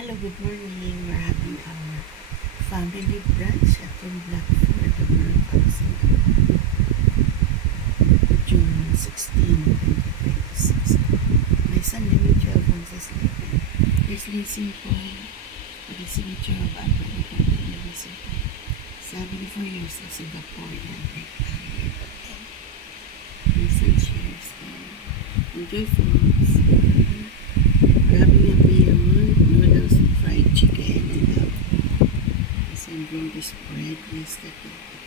Hello, good morning. We're having our family brunch at Blackford, June 16, 2026. My son, let me try once sleeping. He's listening po. Listening to your bad when you continue listening. 74 years in Singaporean rectangle. Listen, cheers. Enjoy foods. We're having a meal, noodles, fried chicken, and some bring this bread yesterday.